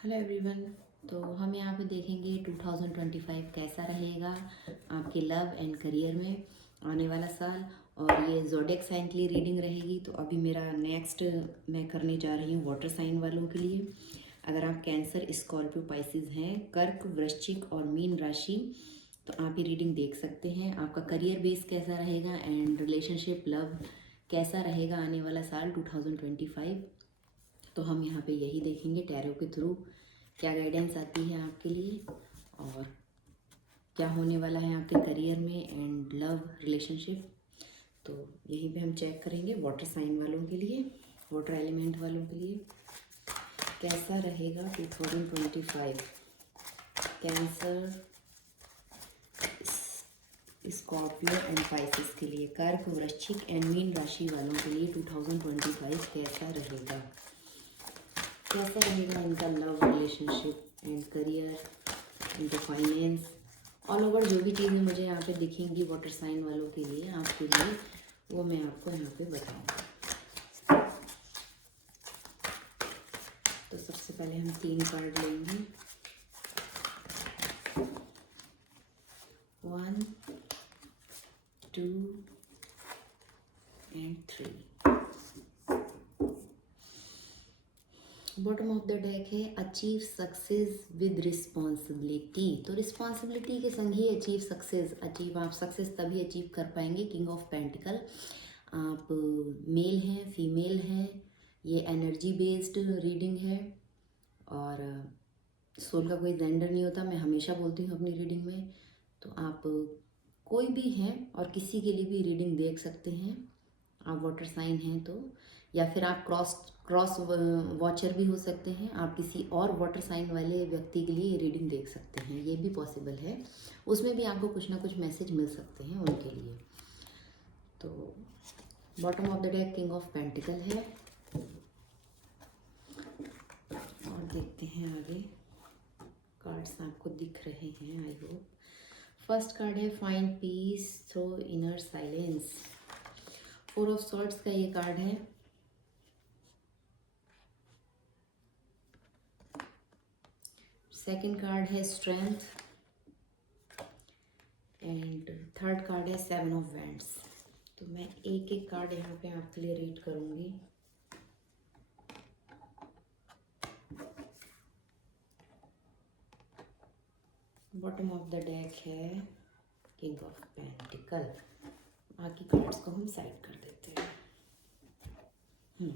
Hello everyone. तो हम यहाँ पे देखेंगे 2025 कैसा रहेगा आपके लव एंड करियर में आने वाला साल। और ये ज़ोडिएक साइन के लिए रीडिंग रहेगी। तो अभी मेरा नेक्स्ट मैं करने जा रही हूँ वाटर साइन वालों के लिए। अगर आप कैंसर, स्कॉर्पियो, पाइसिस हैं, कर्क, वृश्चिक और मीन राशि, तो आप ये रीडिंग देख सकते हैं। आपका करियर बेस कैसा रहेगा एंड रिलेशनशिप लव कैसा रहेगा आने वाला साल 2025। तो हम यहाँ पे यही देखेंगे टैरो के थ्रू क्या गाइडेंस आती है आपके लिए और क्या होने वाला है आपके करियर में एंड लव रिलेशनशिप। तो यहीं पे हम चेक करेंगे वाटर साइन वालों के लिए, वाटर एलिमेंट वालों के लिए कैसा रहेगा 2025। कैंसर, स्कॉर्पियो एंड पाइसिस के लिए, कर्क, वृश्चिक एंड मीन राशि वालों के लिए 2025 कैसा रहेगा। कैसा रहेगा इनका लव रिलेशनशिप एंड करियर, इनका फाइनेंस, ऑल ओवर जो भी चीज़ें मुझे यहाँ पे दिखेंगी वाटर साइन वालों के लिए, आपके लिए, वो मैं आपको यहाँ पे बताऊँगी। तो सबसे पहले हम 3 कार्ड लेंगे। 1, 2 and 3। Bottom of the deck है अचीव सक्सेस विद रिस्पॉन्सिबिलिटी। तो रिस्पॉन्सिबिलिटी के संग ही अचीव सक्सेस, आप सक्सेस तभी अचीव कर पाएंगे। किंग ऑफ पेंटिकल, आप मेल हैं, फीमेल हैं, ये एनर्जी बेस्ड रीडिंग है और सोल का कोई जेंडर नहीं होता, मैं हमेशा बोलती हूँ अपनी रीडिंग में। तो आप कोई भी हैं और किसी के लिए भी रीडिंग देख सकते हैं। आप वाटर साइन हैं तो, या फिर आप क्रॉस वॉचर भी हो सकते हैं। आप किसी और वाटर साइन वाले व्यक्ति के लिए रीडिंग देख सकते हैं, ये भी पॉसिबल है। उसमें भी आपको कुछ ना कुछ मैसेज मिल सकते हैं उनके लिए। तो bottom of the deck king of pentacle है। और देखते हैं आगे कार्ड्स आपको दिख रहे हैं, आई होप। फर्स्ट कार्ड है find peace through inner silence. 4 of swords का ये कार्ड है। सेकंड कार्ड है स्ट्रेंथ एंड थर्ड कार्ड है 7 ऑफ वैंड्स। तो मैं एक एक कार्ड यहाँ पे आपके लिए रीड करूँगी। बॉटम ऑफ द डेक है किंग ऑफ पेंटिकल। बाकी कार्ड्स को हम साइड कर देते हैं।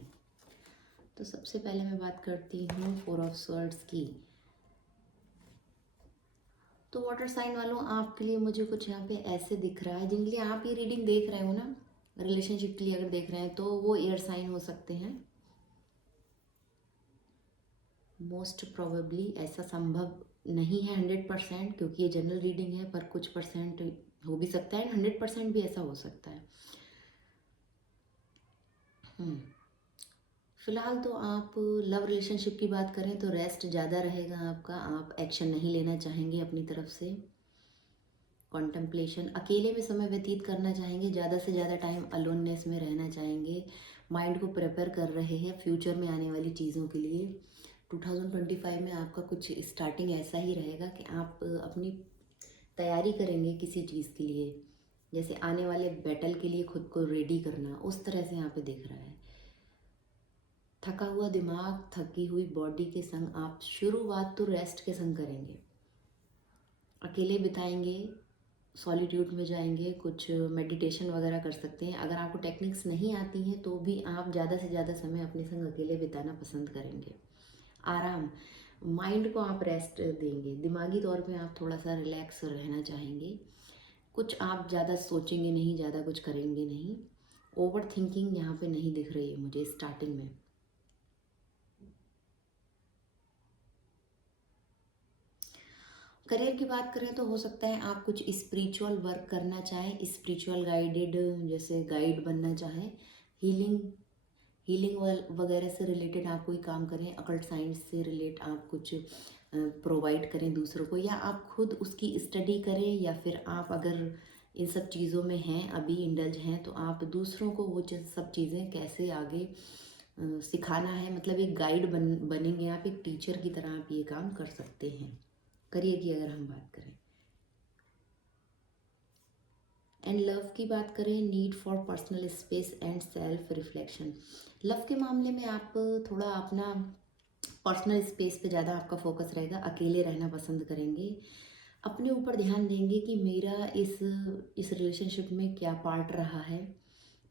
तो सबसे पहले मैं बात करती हूँ 4 ऑफ सॉर्ड्स की। तो वाटर साइन वालों, आपके लिए मुझे कुछ यहाँ पे ऐसे दिख रहा है, जिनके लिए आप ये रीडिंग देख रहे हो ना, रिलेशनशिप के लिए अगर देख रहे हैं तो वो एयर साइन हो सकते हैं। मोस्ट प्रोबेबली ऐसा संभव नहीं है 100%, क्योंकि ये जनरल रीडिंग है, पर कुछ परसेंट हो भी सकता है, 100% भी ऐसा हो सकता है। फिलहाल तो आप लव रिलेशनशिप की बात करें तो रेस्ट ज़्यादा रहेगा आपका, आप एक्शन नहीं लेना चाहेंगे अपनी तरफ से। कॉन्टेम्पलेशन, अकेले में समय व्यतीत करना चाहेंगे, ज़्यादा से ज़्यादा टाइम अलोननेस में रहना चाहेंगे। माइंड को प्रिपेयर कर रहे हैं फ्यूचर में आने वाली चीज़ों के लिए। 2025 में आपका कुछ स्टार्टिंग ऐसा ही रहेगा कि आप अपनी तैयारी करेंगे किसी चीज़ के लिए, जैसे आने वाले बैटल के लिए खुद को रेडी करना, उस तरह से यहाँ पे दिख रहा है। थका हुआ दिमाग, थकी हुई बॉडी के संग आप शुरुआत तो रेस्ट के संग करेंगे, अकेले बिताएंगे, सॉलिट्यूड में जाएंगे, कुछ मेडिटेशन वगैरह कर सकते हैं। अगर आपको टेक्निक्स नहीं आती हैं तो भी आप ज़्यादा से ज़्यादा समय अपने संग अकेले बिताना पसंद करेंगे। आराम, माइंड को आप रेस्ट देंगे, दिमागी तौर पे आप थोड़ा सा रिलैक्स रहना चाहेंगे। कुछ आप ज़्यादा सोचेंगे नहीं, ज़्यादा कुछ करेंगे नहीं। ओवर थिंकिंग यहाँ पे नहीं दिख रही है मुझे स्टार्टिंग में। करियर की बात करें तो हो सकता है आप कुछ स्पिरिचुअल वर्क करना चाहें, स्पिरिचुअल गाइडेड, जैसे गाइड बनना चाहें, हीलिंग हीलिंग वगैरह से रिलेटेड आप कोई काम करें, अकल्ट साइंस से रिलेट आप कुछ प्रोवाइड करें दूसरों को, या आप खुद उसकी स्टडी करें, या फिर आप अगर इन सब चीज़ों में हैं, अभी इंडल्ज हैं, तो आप दूसरों को वो सब चीज़ें कैसे आगे सिखाना है, मतलब एक गाइड बनेंगे आप, एक टीचर की तरह आप ये काम कर सकते हैं। करियर की अगर हम बात करें एंड लव की बात करें, need for personal space and self reflection. Love के मामले में आप थोड़ा अपना पर्सनल स्पेस पे ज़्यादा आपका फोकस रहेगा, अकेले रहना पसंद करेंगे, अपने ऊपर ध्यान देंगे कि मेरा इस रिलेशनशिप में क्या पार्ट रहा है,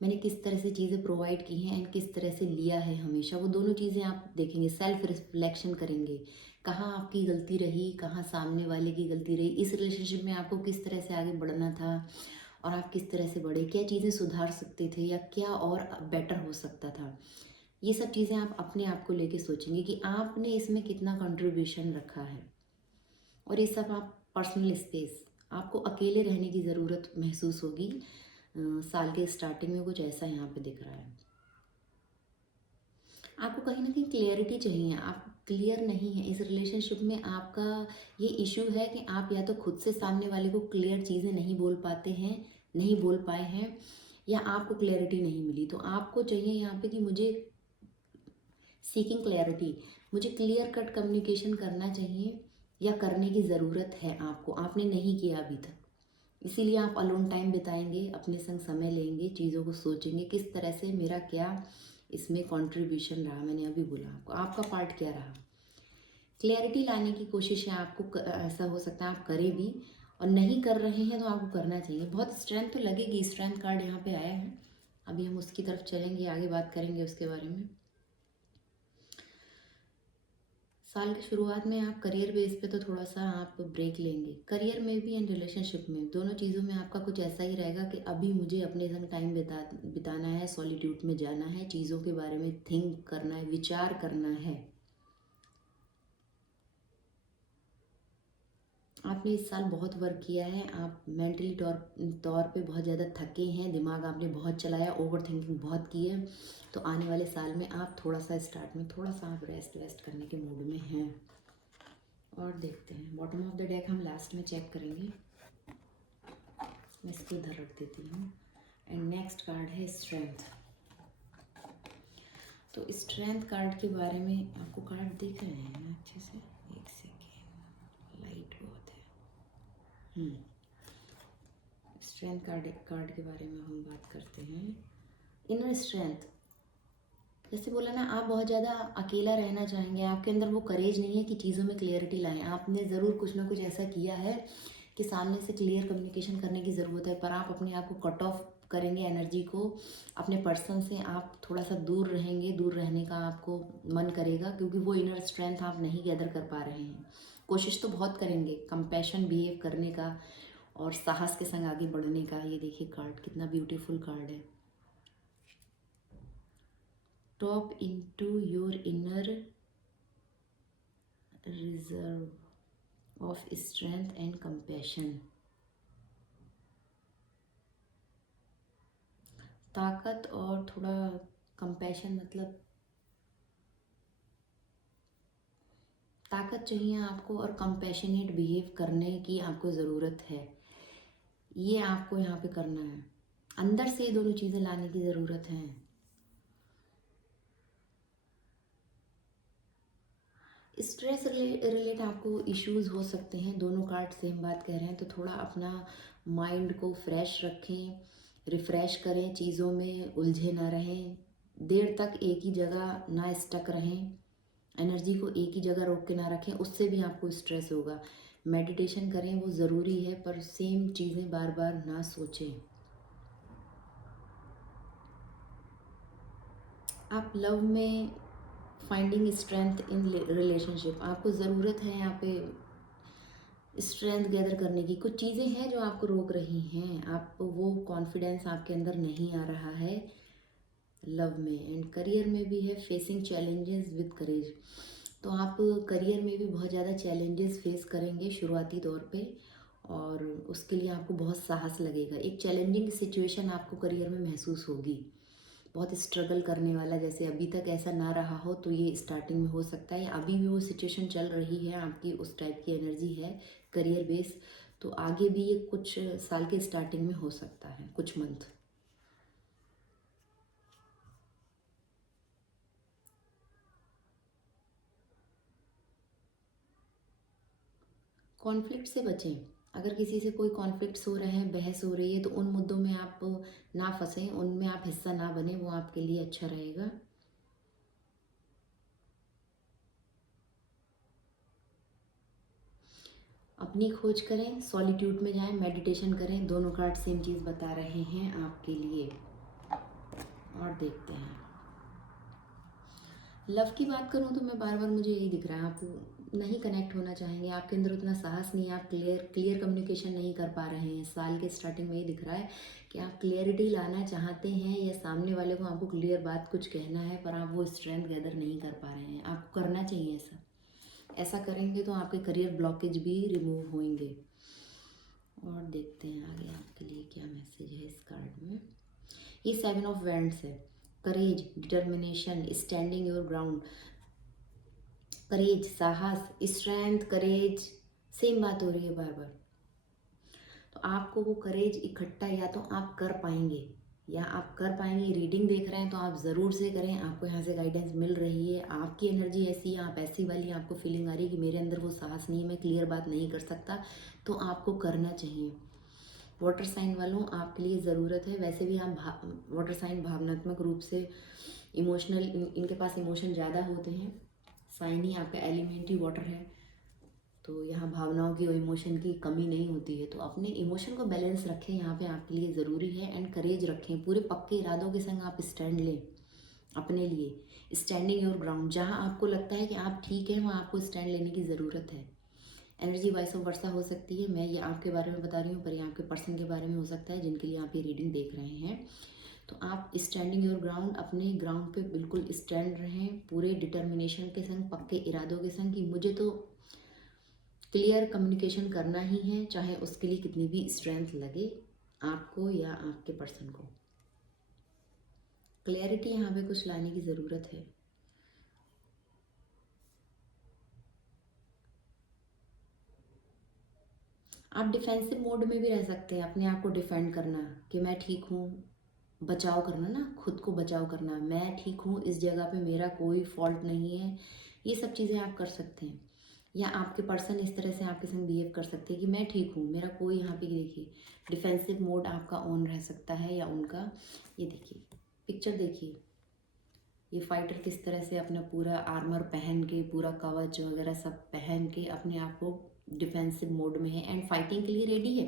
मैंने किस तरह से चीज़ें प्रोवाइड की हैं एंड किस तरह से लिया है हमेशा, वो दोनों चीज़ें आप देखेंगे, सेल्फ रिफ्लेक्शन करेंगे, कहाँ आपकी गलती रही, कहाँ सामने वाले की गलती रही, इस रिलेशनशिप में आपको किस तरह से आगे बढ़ना था और आप किस तरह से बढ़े, क्या चीज़ें सुधार सकते थे या क्या और बेटर हो सकता था। ये सब चीज़ें आप अपने आप को लेके सोचेंगे कि आपने इसमें कितना कंट्रीब्यूशन रखा है। और ये सब आप पर्सनल स्पेस, आपको अकेले रहने की ज़रूरत महसूस होगी। साल के स्टार्टिंग में कुछ ऐसा यहाँ पे दिख रहा है। आपको कहीं ना कहीं क्लियरिटी चाहिए, आप क्लियर नहीं है इस रिलेशनशिप में। आपका ये इशू है कि आप या तो खुद से सामने वाले को क्लियर चीज़ें नहीं बोल पाते हैं, नहीं बोल पाए हैं, या आपको क्लैरिटी नहीं मिली। तो आपको चाहिए यहाँ पे कि मुझे सीकिंग क्लैरिटी, मुझे क्लियर कट कम्युनिकेशन करना चाहिए या करने की ज़रूरत है आपको, आपने नहीं किया अभी तक। इसीलिए आप अलोन टाइम बिताएंगे, अपने संग समय लेंगे, चीज़ों को सोचेंगे किस तरह से मेरा क्या इसमें कंट्रीब्यूशन रहा, मैंने अभी बोला आपको आपका पार्ट क्या रहा। क्लैरिटी लाने की कोशिश है आपको, ऐसा हो सकता है आप करें भी, और नहीं कर रहे हैं तो आपको करना चाहिए। बहुत स्ट्रेंथ तो लगेगी, स्ट्रेंथ कार्ड यहाँ पे आया है, अभी हम उसकी तरफ चलेंगे, आगे बात करेंगे उसके बारे में। साल की शुरुआत में आप करियर बेस पे तो थोड़ा सा आप ब्रेक लेंगे, करियर में भी एंड रिलेशनशिप में, दोनों चीज़ों में आपका कुछ ऐसा ही रहेगा कि अभी मुझे अपने संग टाइम बिताना है, सॉलिट्यूड में जाना है, चीज़ों के बारे में थिंक करना है, विचार करना है। आपने इस साल बहुत वर्क किया है, आप मेंटली तौर पे बहुत ज़्यादा थके हैं, दिमाग आपने बहुत चलाया, ओवर थिंकिंग बहुत की है। तो आने वाले साल में आप थोड़ा सा स्टार्ट में थोड़ा सा आप रेस्ट वेस्ट करने के मूड में हैं। और देखते हैं बॉटम ऑफ द डेक हम लास्ट में चेक करेंगे, मैं इसको इधर रख देती हूँ। एंड नेक्स्ट कार्ड है स्ट्रेंथ। तो स्ट्रेंथ कार्ड के बारे में आपको कार्ड दिख रहे हैं ना अच्छे से, एक सेकेंड, लाइट बहुत है। स्ट्रेंथ कार्ड के बारे में हम बात करते हैं। इनर स्ट्रेंथ, जैसे बोला ना, आप बहुत ज़्यादा अकेला रहना चाहेंगे, आपके अंदर वो करेज नहीं है कि चीज़ों में क्लियरिटी लाएं। आपने ज़रूर कुछ ना कुछ ऐसा किया है कि सामने से क्लियर कम्युनिकेशन करने की ज़रूरत है, पर आप अपने आप को कट ऑफ करेंगे, एनर्जी को अपने पर्सन से आप थोड़ा सा दूर रहेंगे, दूर रहने का आपको मन करेगा, क्योंकि वो इनर स्ट्रेंथ आप नहीं गैदर कर पा रहे हैं। कोशिश तो बहुत करेंगे कंपैशन बिहेव करने का और साहस के संग आगे बढ़ने का। ये देखिए कार्ड कितना ब्यूटीफुल कार्ड है। Top into your inner reserve of strength and compassion. ताकत और थोड़ा कंपैशन, मतलब ताकत चाहिए आपको और कंपैशनेट बिहेव करने की आपको ज़रूरत है। ये आपको यहाँ पे करना है, अंदर से दोनों चीज़ें लाने की ज़रूरत है। स्ट्रेस रिलेट आपको इश्यूज हो सकते हैं, दोनों कार्ड सेम बात कह रहे हैं। तो थोड़ा अपना माइंड को फ्रेश रखें, रिफ़्रेश करें, चीज़ों में उलझे ना रहें, देर तक एक ही जगह ना स्टक रहें, एनर्जी को एक ही जगह रोक के ना रखें, उससे भी आपको स्ट्रेस होगा। मेडिटेशन करें, वो ज़रूरी है, पर सेम चीज़ें बार बार ना सोचें। आप लव में फाइंडिंग स्ट्रेंथ इन रिलेशनशिप, आपको ज़रूरत है यहाँ पे स्ट्रेंथ गैदर करने की। कुछ चीज़ें हैं जो आपको रोक रही हैं, आप वो कॉन्फिडेंस आपके अंदर नहीं आ रहा है लव में। एंड करियर में भी है फेसिंग चैलेंजेस विद करेज। तो आप करियर में भी बहुत ज़्यादा चैलेंजेस फेस करेंगे शुरुआती तौर पे, और उसके लिए आपको बहुत साहस लगेगा। एक चैलेंजिंग सिचुएशन आपको करियर में महसूस होगी, बहुत स्ट्रगल करने वाला। जैसे अभी तक ऐसा ना रहा हो तो ये स्टार्टिंग में हो सकता है, अभी भी वो सिचुएशन चल रही है, आपकी उस टाइप की एनर्जी है करियर बेस। तो आगे भी ये कुछ साल के स्टार्टिंग में हो सकता है, कुछ मंथ। कॉन्फ्लिक्ट से बचें। अगर किसी से कोई कॉन्फ्लिक्ट्स हो रहे हैं, बहस हो रही है, तो उन मुद्दों में आप ना फंसें, उनमें आप हिस्सा ना बने, वो आपके लिए अच्छा रहेगा। अपनी खोज करें, सॉलिट्यूड में जाएं, मेडिटेशन करें। दोनों कार्ड सेम चीज़ बता रहे हैं आपके लिए। और देखते हैं, लव की बात करूं तो मैं बार बार मुझे यही दिख रहा है, आप नहीं कनेक्ट होना चाहेंगे, आपके अंदर उतना साहस नहीं है, आप क्लियर कम्युनिकेशन नहीं कर पा रहे हैं। साल के स्टार्टिंग में ये दिख रहा है कि आप क्लियरिटी लाना चाहते हैं, या सामने वाले को आपको क्लियर बात कुछ कहना है, पर आप वो स्ट्रेंथ गैदर नहीं कर पा रहे हैं। आपको करना चाहिए ऐसा। ऐसा करेंगे तो आपके करियर ब्लॉकेज भी रिमूव होंगे। और देखते हैं आगे आपके लिए क्या मैसेज है इस कार्ड में। ये 7 ऑफ वैंड्स है। करेज, डिटर्मिनेशन, स्टैंडिंग योर ग्राउंड। करेज, साहस, स्ट्रेंथ, करेज, सेम बात हो रही है बार बार। तो आपको वो करेज इकट्ठा या तो आप कर पाएंगे, या आप कर पाएंगे। रीडिंग देख रहे हैं तो आप ज़रूर से करें, आपको यहाँ से गाइडेंस मिल रही है। आपकी एनर्जी ऐसी है, आप ऐसी वाली, आपको फीलिंग आ रही है कि मेरे अंदर वो साहस नहीं है, मैं क्लियर बात नहीं कर सकता, तो आपको करना चाहिए। वाटर साइन वालों, आपके लिए ज़रूरत है। वैसे भी आप वाटर साइन भावनात्मक रूप से इमोशनल, इनके पास इमोशन ज़्यादा होते हैं। साइन ही आपका एलिमेंट ही वाटर है, तो यहाँ भावनाओं की और इमोशन की कमी नहीं होती है। तो अपने इमोशन को बैलेंस रखें, यहाँ पे आपके लिए ज़रूरी है। एंड करेज रखें, पूरे पक्के इरादों के संग आप स्टैंड लें अपने लिए। स्टैंडिंग योर ग्राउंड, जहाँ आपको लगता है कि आप ठीक हैं, वहाँ आपको स्टैंड लेने की ज़रूरत है। एनर्जी वाइस वर्षा हो सकती है, मैं ये आपके बारे में बता रही हूँ, पर ये आपके पर्सन के बारे में हो सकता है जिनके लिए आप ये रीडिंग देख रहे हैं। तो आप स्टैंडिंग योर ग्राउंड, अपने ग्राउंड पे बिल्कुल स्टैंड रहें, पूरे डिटर्मिनेशन के संग, पक्के इरादों के संग, कि मुझे तो क्लियर कम्युनिकेशन करना ही है, चाहे उसके लिए कितनी भी स्ट्रेंथ लगे आपको या आपके पर्सन को। क्लैरिटी यहाँ पे कुछ लाने की ज़रूरत है। आप डिफेंसिव मोड में भी रह सकते हैं, अपने आप को डिफेंड करना कि मैं ठीक हूँ, बचाव करना ना, खुद को बचाव करना, मैं ठीक हूँ, इस जगह पे मेरा कोई फॉल्ट नहीं है। ये सब चीज़ें आप कर सकते हैं। या आपके पर्सन इस तरह से आपके संग बिहेव कर सकते हैं कि मैं ठीक हूँ, मेरा कोई, यहाँ पे देखिए डिफेंसिव मोड आपका ऑन रह सकता है या उनका। ये देखिए पिक्चर, देखिए ये फाइटर किस तरह से अपना पूरा आर्मर पहन के, पूरा कवच वगैरह सब पहन के अपने आप को डिफेंसिव मोड में है एंड फाइटिंग के लिए रेडी है,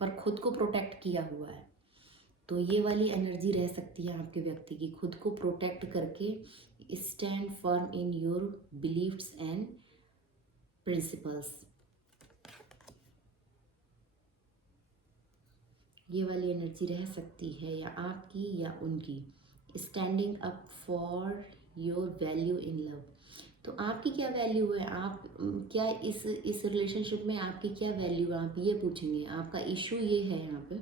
पर खुद को प्रोटेक्ट किया हुआ है। तो ये वाली एनर्जी रह सकती है आपके व्यक्ति की, खुद को प्रोटेक्ट करके stand firm in your beliefs and principles. ये वाली एनर्जी रह सकती है, या आपकी या उनकी। Standing up for your value in love. तो आपकी क्या वैल्यू है, आप क्या इस रिलेशनशिप में आपकी क्या वैल्यू है, आप ये पूछेंगे। आपका इशू ये है यहाँ पे,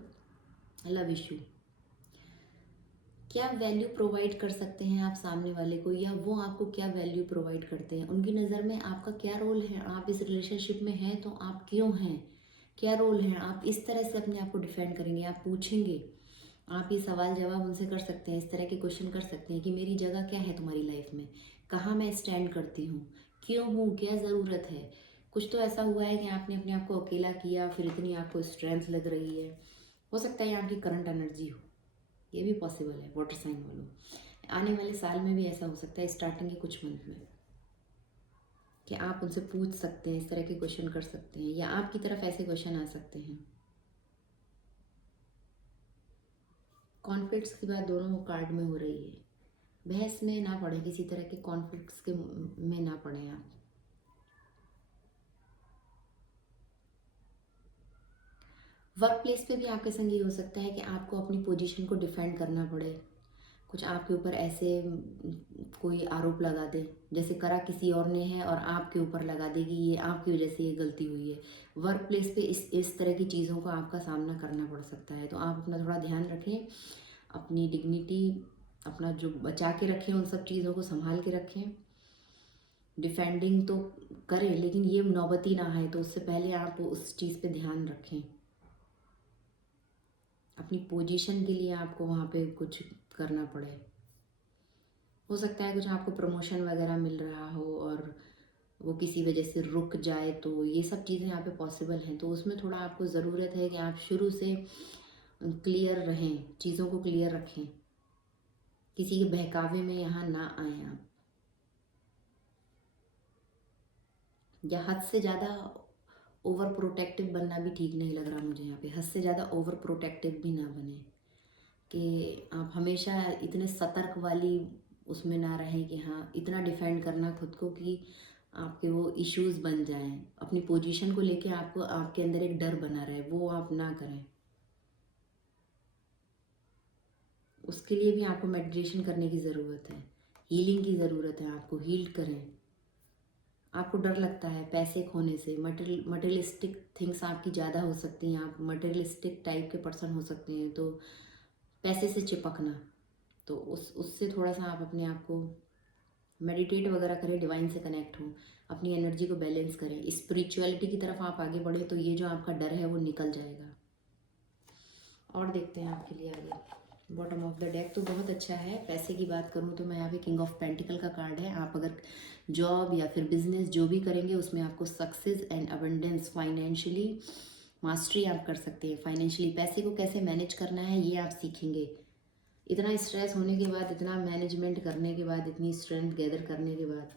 लव इशू। क्या वैल्यू प्रोवाइड कर सकते हैं आप सामने वाले को, या वो आपको क्या वैल्यू प्रोवाइड करते हैं। उनकी नज़र में आपका क्या रोल है, आप इस रिलेशनशिप में हैं तो आप क्यों हैं, क्या रोल है। आप इस तरह से अपने आप को डिफेंड करेंगे, आप पूछेंगे, आप ये सवाल जवाब उनसे कर सकते हैं, इस तरह के क्वेश्चन कर सकते हैं कि मेरी जगह क्या है तुम्हारी लाइफ में, कहाँ मैं स्टैंड करती हूँ, क्यों हूँ, क्या ज़रूरत है। कुछ तो ऐसा हुआ है कि आपने अपने आप को अकेला किया, फिर इतनी आपको स्ट्रेंथ लग रही है। हो सकता है ये आपकी करंट एनर्जी हो, ये भी पॉसिबल है वाटर साइन वालों। आने वाले साल में भी ऐसा हो सकता है, स्टार्टिंग के कुछ मंथ में, कि आप उनसे पूछ सकते हैं, इस तरह के क्वेश्चन कर सकते हैं, या आपकी तरफ ऐसे क्वेश्चन आ सकते हैं। कॉन्फ्लिक्ट्स की बात दोनों कार्ड में हो रही है। बहस में ना पड़े, किसी तरह के कॉन्फ्लिक्ट्स के में ना पड़े आप। वर्क प्लेस पे भी आपके संग ये हो सकता है कि आपको अपनी पोजीशन को डिफेंड करना पड़े। कुछ आपके ऊपर ऐसे कोई आरोप लगा दे, जैसे करा किसी और ने है और आपके ऊपर लगा दे कि ये आपकी वजह से ये गलती हुई है। वर्क प्लेस पे इस तरह की चीज़ों का आपका सामना करना पड़ सकता है। तो आप अपना थोड़ा ध्यान रखें, अपनी डिग्निटी अपना जो बचा के रखें, उन सब चीज़ों को संभाल के रखें। डिफेंडिंग तो करें, लेकिन ये नौबती ना आए, तो उससे पहले आप उस चीज़ पे ध्यान रखें। अपनी पोजीशन के लिए आपको वहाँ पे कुछ करना पड़े। हो सकता है कुछ आपको प्रमोशन वगैरह मिल रहा हो और वो किसी वजह से रुक जाए, तो ये सब चीज़ें यहाँ पे पॉसिबल हैं। तो उसमें थोड़ा आपको ज़रूरत है कि आप शुरू से क्लियर रहें, चीज़ों को क्लियर रखें, किसी के बहकावे में यहाँ ना आए आप, या हद से ज़्यादा ओवर प्रोटेक्टिव बनना भी ठीक नहीं लग रहा मुझे यहाँ पे। हद से ज़्यादा ओवर प्रोटेक्टिव भी ना बने कि आप हमेशा इतने सतर्क वाली उसमें ना रहें कि हाँ इतना डिफेंड करना खुद को कि आपके वो इश्यूज बन जाएं। अपनी पोजीशन को लेके आपको आपके अंदर एक डर बना रहे, वो आप ना करें। उसके लिए भी आपको मेडिटेशन करने की ज़रूरत है, हीलिंग की ज़रूरत है, आपको हील करें। आपको डर लगता है पैसे खोने से, मटेरियलिस्टिक थिंग्स आपकी ज़्यादा हो सकती हैं, आप मटेरियलिस्टिक टाइप के पर्सन हो सकते हैं, तो पैसे से चिपकना, तो उससे थोड़ा सा आप अपने आप को मेडिटेट वगैरह करें, डिवाइन से कनेक्ट हो, अपनी एनर्जी को बैलेंस करें, स्पिरिचुअलिटी की तरफ आप आगे बढ़े, तो ये जो आपका डर है वो निकल जाएगा। और देखते हैं आपके लिए आगे। बॉटम ऑफ द डेक तो बहुत अच्छा है। पैसे की बात करूँ तो मैं यहाँ पे किंग ऑफ पेंटिकल का कार्ड है। आप अगर जॉब या फिर बिजनेस जो भी करेंगे उसमें आपको success and abundance, financially mastery आप कर सकते हैं। फाइनेंशियली पैसे को कैसे मैनेज करना है ये आप सीखेंगे। इतना स्ट्रेस होने के बाद, इतना मैनेजमेंट करने के बाद, इतनी स्ट्रेंथ गैदर करने के बाद,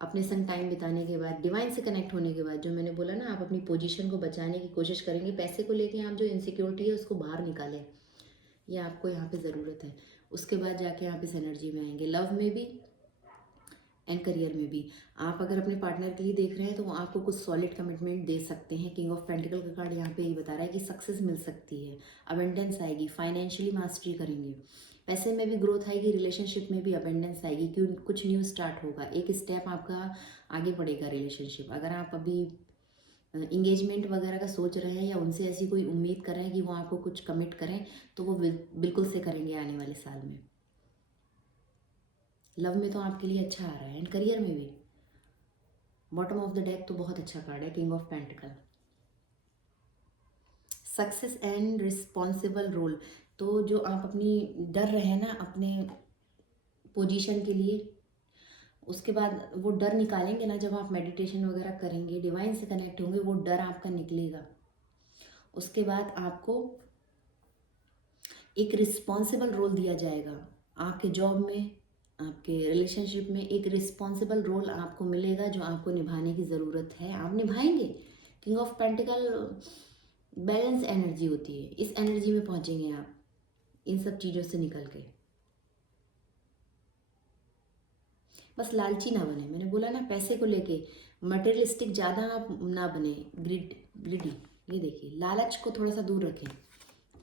अपने संग टाइम बिताने के बाद, डिवाइन से कनेक्ट होने के बाद, जो मैंने बोला ना, आप अपनी पोजीशन को बचाने की कोशिश करेंगे। पैसे को लेके आप जो इनसिक्योरिटी है उसको बाहर निकालें, ये आपको यहाँ पे ज़रूरत है। उसके बाद जाके आप इस एनर्जी में आएंगे, लव में भी एंड करियर में भी। आप अगर अपने पार्टनर के लिए देख रहे हैं तो वो आपको कुछ सॉलिड कमिटमेंट दे सकते हैं। किंग ऑफ पेंटिकल का कार्ड यहाँ पे ये बता रहा है कि सक्सेस मिल सकती है, अबेंडेंस आएगी, फाइनेंशियली मास्टरी करेंगे, पैसे में भी ग्रोथ आएगी, रिलेशनशिप में भी अबेंडेंस आएगी, क्यों कुछ न्यू स्टार्ट होगा, एक स्टेप आपका आगे बढ़ेगा रिलेशनशिप। अगर आप अभी इंगेजमेंट वगैरह का सोच रहे हैं या उनसे ऐसी कोई उम्मीद कर रहे हैं कि वो आपको कुछ कमिट करें, तो वो बिल्कुल से करेंगे आने वाले साल में। लव में तो आपके लिए अच्छा आ रहा है एंड करियर में भी। बॉटम ऑफ द डेक तो बहुत अच्छा कार्ड है, king of pentacle. Success and responsible role, तो जो आप अपनी डर रहे ना अपने पोजीशन के लिए, उसके बाद वो डर निकालेंगे ना जब आप मेडिटेशन वगैरह करेंगे, डिवाइन से कनेक्ट होंगे, वो डर आपका निकलेगा। उसके बाद आपको एक रिस्पॉन्सिबल रोल दिया जाएगा आपके जॉब में, आपके रिलेशनशिप में। एक रिस्पॉन्सिबल रोल आपको मिलेगा जो आपको निभाने की ज़रूरत है, आप निभाएंगे। King of pentacle balance energy होती है, इस एनर्जी में पहुंचेंगे आप इन सब चीज़ों से निकल के। बस लालची ना बने, मैंने बोला ना पैसे को लेके मटेरियलिस्टिक ज़्यादा आप ना बने, ग्रिडी। ये देखिए, लालच को थोड़ा सा दूर रखें।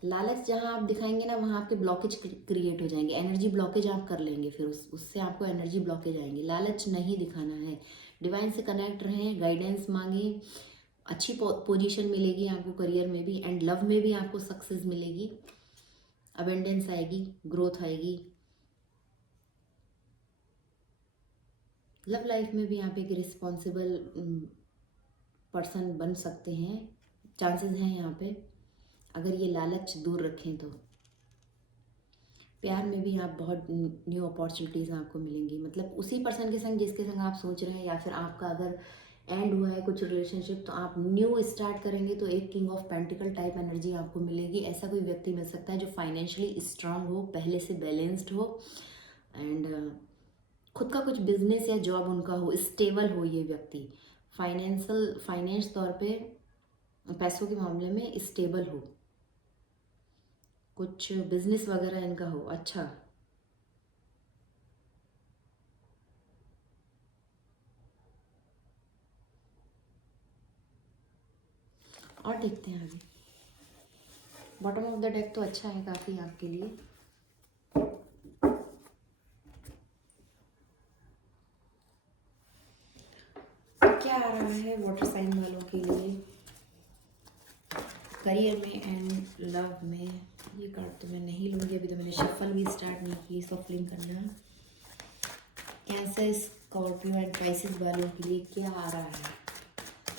लालच जहाँ आप दिखाएंगे ना वहाँ आपके ब्लॉकेज क्रिएट हो जाएंगे, एनर्जी ब्लॉकेज आप कर लेंगे, फिर उससे आपको एनर्जी ब्लॉकेज आएंगे। लालच नहीं दिखाना है, डिवाइन से कनेक्ट रहें, गाइडेंस मांगे, अच्छी पोजीशन मिलेगी आपको करियर में भी एंड लव में भी आपको सक्सेस मिलेगी, अबेंडेंस आएगी, ग्रोथ आएगी। लव लाइफ में भी आप एक रिस्पॉन्सिबल पर्सन बन सकते हैं, चांसेस हैं यहाँ पे, अगर ये लालच दूर रखें तो। प्यार में भी आप बहुत न्यू अपॉर्चुनिटीज़ आपको मिलेंगी, मतलब उसी पर्सन के संग जिसके संग आप सोच रहे हैं, या फिर आपका अगर एंड हुआ है कुछ रिलेशनशिप तो आप न्यू स्टार्ट करेंगे, तो एक king of pentacle type energy आपको मिलेगी। ऐसा कोई व्यक्ति मिल सकता है जो फाइनेंशियली स्ट्रांग हो, पहले से बैलेंस्ड हो एंड खुद का कुछ बिजनेस या जॉब उनका हो, स्टेबल हो ये व्यक्ति, फाइनेंस तौर पे पैसों के मामले में स्टेबल हो, कुछ बिजनेस वगैरह इनका हो अच्छा। और देखते हैं आगे। बॉटम ऑफ द डेक तो अच्छा है काफ़ी आपके लिए। क्या आ रहा है वाटर साइन वालों के लिए करियर में एंड लव में? ये कार्ड तो मैं नहीं लूँगी अभी, तो मैंने शफल भी स्टार्ट नहीं की सफलिंग करना। कैंसर, स्कॉर्पियो एंड स्पाइसेस वालों के लिए क्या आ रहा है?